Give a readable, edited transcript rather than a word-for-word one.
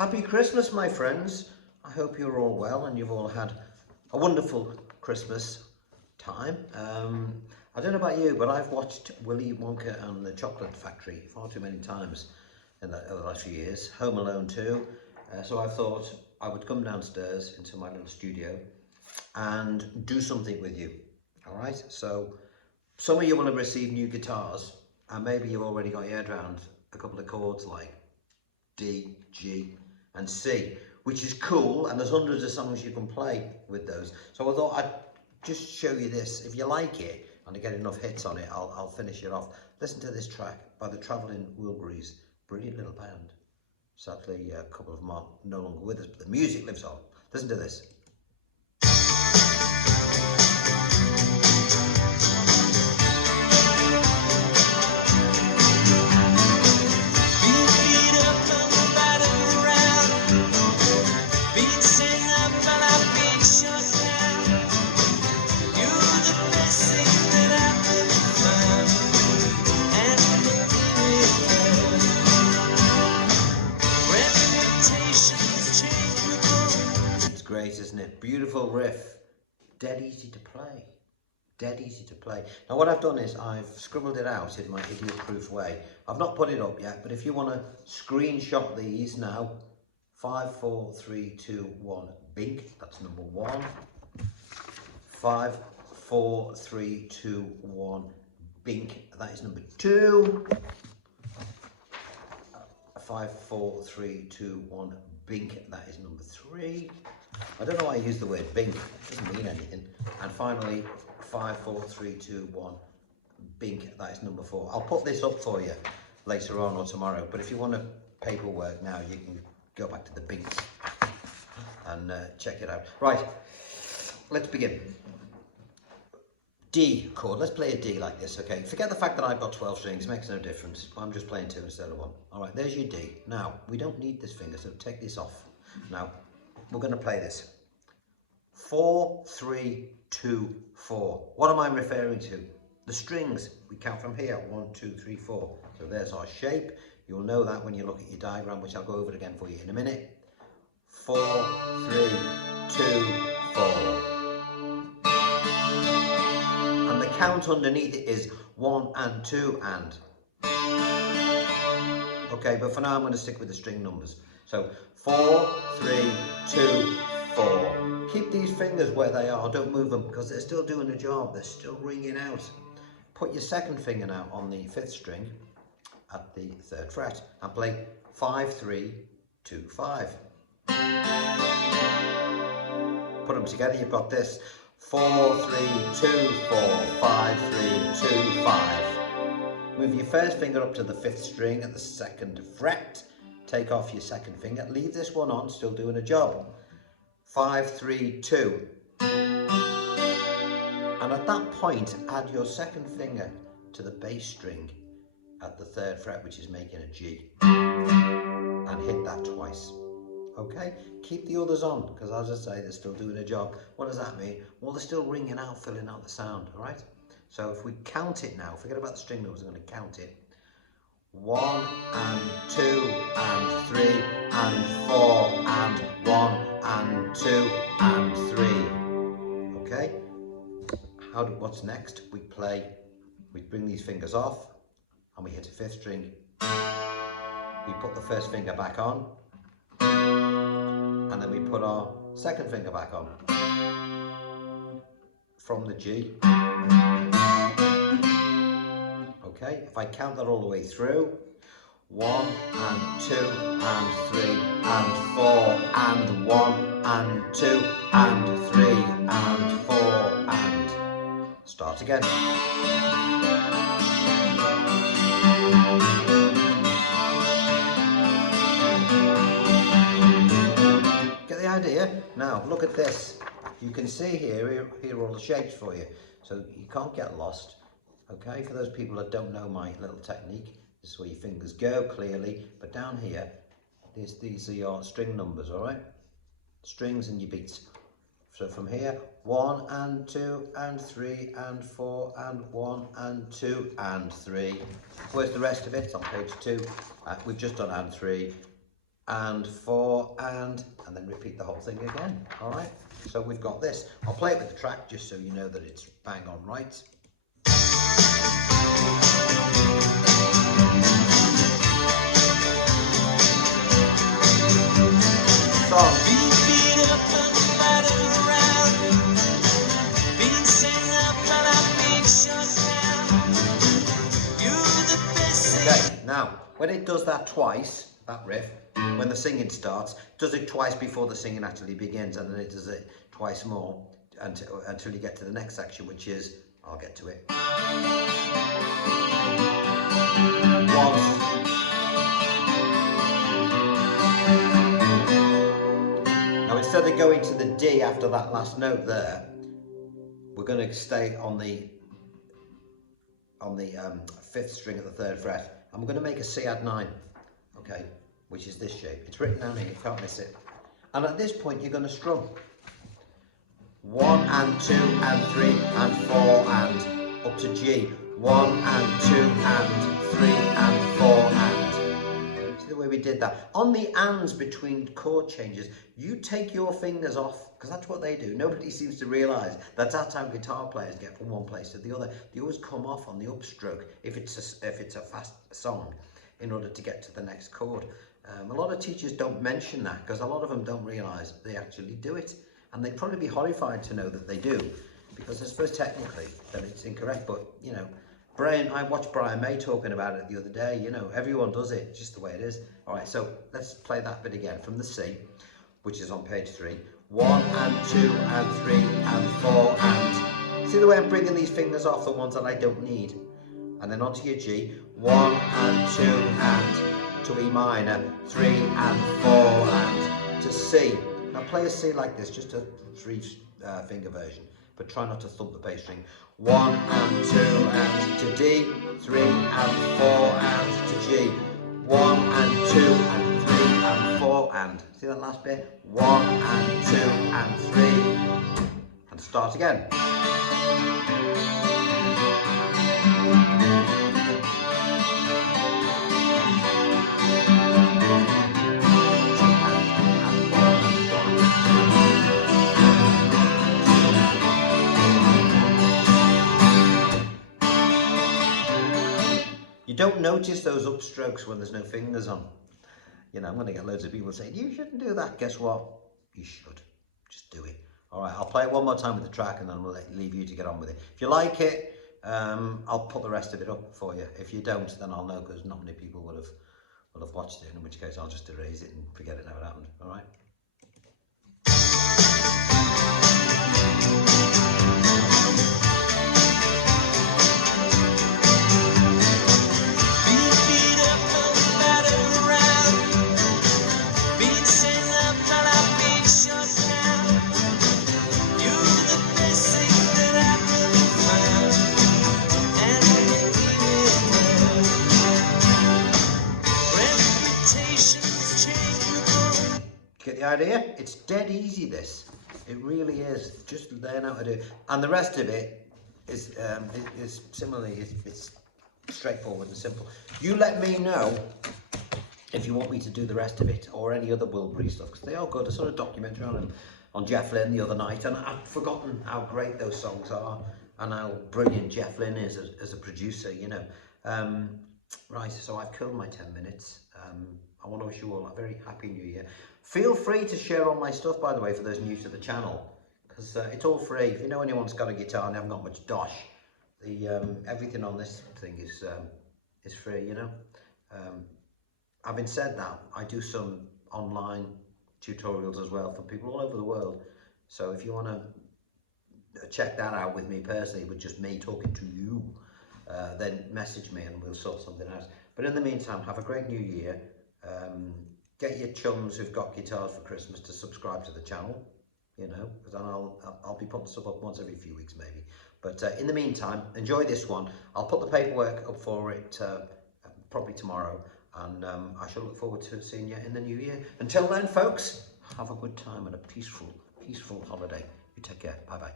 Happy Christmas, my friends. I hope you're all well and you've all had a wonderful Christmas time. I don't know about you, but I've watched Willy Wonka and the Chocolate Factory far too many times in the last few years. Home Alone too. So I thought I would come downstairs into my little studio and do something with you. All right. So some of you will have received new guitars, and maybe you've already got your head around a couple of chords like D, G and C, which is cool, and there's hundreds of songs you can play with those. So I thought I'd just show you this. If you like it and I get enough hits on it, I'll finish it off. Listen to this track by the travelling Wilburys, brilliant little band. Sadly, a couple of them are no longer with us, but the music lives on. Listen to this. Great, isn't it? Beautiful riff, dead easy to play, dead easy to play. Now what I've done is I've scribbled it out in my idiot-proof way. I've not put it up yet, but if you want to screenshot these now, 5, 4, 3, 2, 1, bink, that's number 1. 5, 4, 3, 2, 1, bink, that is number 2. 5, 4, 3, 2, 1, bink, that is number 3. I don't know why I use the word bink, it doesn't mean anything. And finally, 5, 4, 3, 2, 1, bink, that is number 4. I'll put this up for you later on or tomorrow, but if you want a paperwork now, you can go back to the binks and check it out. Right, let's begin. D chord, let's play a D like this, okay? Forget the fact that I've got 12 strings, makes no difference. I'm just playing 2 instead of 1. All right, there's your D. Now, we don't need this finger, so take this off. Now, we're going to play this. 4, 3, 2, 4. What am I referring to? The strings. We count from here. 1, 2, 3, 4. So there's our shape. You'll know that when you look at your diagram, which I'll go over again for you in a minute. 4, 3, 2, 4. And the count underneath it is 1 and 2 and. Okay, but for now I'm going to stick with the string numbers. So 4, 3, 2, 4. Keep these fingers where they are, don't move them because they're still doing the job, they're still ringing out. Put your second finger now on the 5th string at the 3rd fret and play 5, 3, 2, 5. Put them together, you've got this. 4, 3, 2, 4, 5, 3, 2, 5. Move your first finger up to the 5th string at the 2nd fret. Take off your second finger, leave this one on, still doing a job. 5, 3, 2. And at that point, add your second finger to the bass string at the 3rd fret, which is making a G. And hit that twice. Okay? Keep the others on, because as I say, they're still doing a job. What does that mean? Well, they're still ringing out, filling out the sound, all right? So if we count it now, forget about the string numbers, I'm going to count it. 1 and 2 and 3 and 4 and 1 and 2 and 3. Okay? What's next? We bring these fingers off and we hit a 5th string. We put the first finger back on and then we put our second finger back on from the G. Okay, if I count that all the way through, 1 and 2 and 3 and 4 and 1 and 2 and 3 and 4 and start again. Get the idea? Now look at this. You can see here are all the shapes for you, so you can't get lost. Okay, for those people that don't know my little technique, this is where your fingers go clearly, but down here, these are your string numbers, all right? Strings and your beats. So from here, 1 and 2 and 3 and 4 and 1 and 2 and 3. Where's the rest of it? It's on page 2. We've just done and 3 and 4 and then repeat the whole thing again. All right, so we've got this. I'll play it with the track just so you know that it's bang on right. Song. Okay, now when it does that twice, that riff, when the singing starts, does it twice before the singing actually begins, and then it does it twice more until you get to the next section, which is, I'll get to it. Once. Now instead of going to the D after that last note there, we're going to stay on the 5th string of the 3rd fret, and we're going to make a C add 9, okay, which is this shape. It's written down here, you can't miss it. And at this point you're going to strum 1 and 2 and 3 and 4 and up to G. 1 and 2 and 3 and 4 and. See the way we did that? On the ands between chord changes, you take your fingers off, because that's what they do. Nobody seems to realise that's how guitar players get from one place to the other. They always come off on the upstroke if it's a fast song, in order to get to the next chord. A lot of teachers don't mention that, because a lot of them don't realise they actually do it, and they'd probably be horrified to know that they do, because I suppose technically that it's incorrect. But you know, I watched Brian May talking about it the other day. You know, everyone does it, just the way it is. All right, so let's play that bit again from the C, which is on page 3. 1 and 2 and 3 and 4 and. See the way I'm bringing these fingers off, the ones that I don't need, and then onto your G. 1 and 2 and to E minor, 3 and 4 and to C. Now play a C like this, just a 3 finger version, but try not to thump the bass string. 1 and 2 and to D, 3 and 4 and to G. 1 and 2 and 3 and 4 and. See that last bit? 1 and 2 and 3 and start again. You don't notice those upstrokes when there's no fingers on. You know, I'm going to get loads of people saying, you shouldn't do that. Guess what? You should. Just do it. All right, I'll play it one more time with the track, and then we'll leave you to get on with it. If you like it, I'll put the rest of it up for you. If you don't, then I'll know, because not many people will have watched it, in which case I'll just erase it and forget it never happened. All right? Get the idea? It's dead easy, this. It really is. Just learn how to do it. And the rest of it is similarly, it's straightforward and simple. You let me know if you want me to do the rest of it, or any other Wilburys stuff, because they are good. I saw a documentary on Jeff Lynne the other night, and I've forgotten how great those songs are and how brilliant Jeff Lynne is as a producer, you know. Right, so I've killed my 10 minutes. I want to wish you all a very happy new year. Feel free to share all my stuff, by the way, for those new to the channel, because it's all free. If you know anyone's got a guitar and they haven't got much dosh, everything on this thing is free, you know. Having said that, I do some online tutorials as well for people all over the world. So if you want to check that out with me personally, with just me talking to you, then message me and we'll sort something out. But in the meantime, have a great new year. Get your chums who've got guitars for Christmas to subscribe to the channel, you know, because then I'll be putting stuff up once every few weeks maybe. But in the meantime, enjoy this one. I'll put the paperwork up for it probably tomorrow, and I shall look forward to seeing you in the new year. Until then, folks, have a good time and a peaceful holiday. You take care. Bye bye.